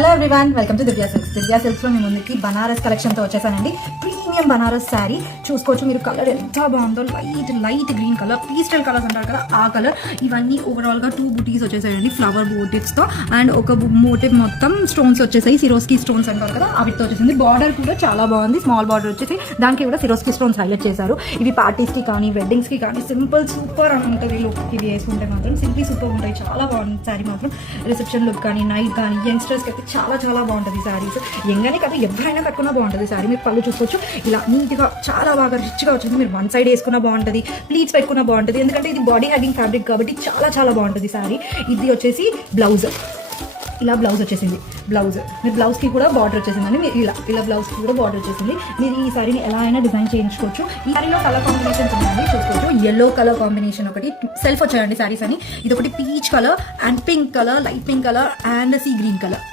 Hello everyone, welcome to Divya silks. Divya silks లో మీ ముందుకి Banaras collection తో వచ్చేసానండి. ప్రీమియం బనారస్ శారీ చూసుకోవచ్చు మీరు. కలర్ ఎంత బాగుందో, లైట్ గ్రీన్ కలర్, పీస్టల్ కలర్స్ అంటారు కదా ఆ కలర్. ఇవన్నీ ఓవరాల్ గా 2 బూటీస్ వచ్చేసాయండి, ఫ్లవర్ మోటివ్స్ తో. అండ్ ఒక మోటివ్ మొత్తం స్టోన్స్ వచ్చేసాయి, సిరోస్కి స్టోన్స్ అంటారు కదా అవితో వచ్చేసింది. బార్డర్ కూడా చాలా బాగుంది, స్మాల్ బార్డర్ వచ్చేసి దానికి కూడా సిరోస్కి స్టోన్స్ హైలైట్ చేశారు. ఇవి పార్టీస్ కి కానీ వెడ్డింగ్స్ కి కానీ సింపుల్ సూపర్ అని ఉంటుంది లుక్. ఇవి వేసుకుంటే మాత్రం సింప్లీ సూపర్ ఉంటాయి. చాలా బాగుంది శారీ మాత్రం. రిసెప్షన్ లుక్ కానీ నైట్ కానీ యంగ్స్టర్స్ కి చాలా చాలా బాగుంటుంది శారీస్. ఎంగానే కాదు ఎవరైనా కట్టుకున్నా బాగుంటుంది శారీ. మీరు పళ్ళు చూసుకోవచ్చు, ఇలా నీట్గా చాలా బాగా రిచ్గా వచ్చింది. మీరు వన్ సైడ్ వేసుకున్నా బాగుంటుంది, ప్లీట్స్ పెట్టుకున్నా బాగుంటుంది, ఎందుకంటే ఇది బాడీ హ్యాగింగ్ ఫ్యాబ్రిక్ కాబట్టి చాలా చాలా బాగుంటుంది శారీ. ఇది వచ్చేసి బ్లౌజ్, ఇలా బ్లౌజ్ వచ్చేసింది. మీరు బ్లౌజ్కి కూడా బార్డర్ వచ్చేసిందండి. మీరు ఇలా బ్లౌజ్కి కూడా బార్డర్ వచ్చేసింది. మీరు ఈ సారీని ఎలా అయినా డిజైన్ చేయించుకోవచ్చు. ఈ సారీలో కలర్ కాంబినేషన్స్ ఉన్నాయండి, చూసుకోవచ్చు. ఎల్లో కలర్ కాంబినేషన్ ఒకటి సెల్ఫ్ వచ్చాయండి శారీస్ అని. ఇది ఒకటి peach colour and pink colour, light pink colour and sea green colour.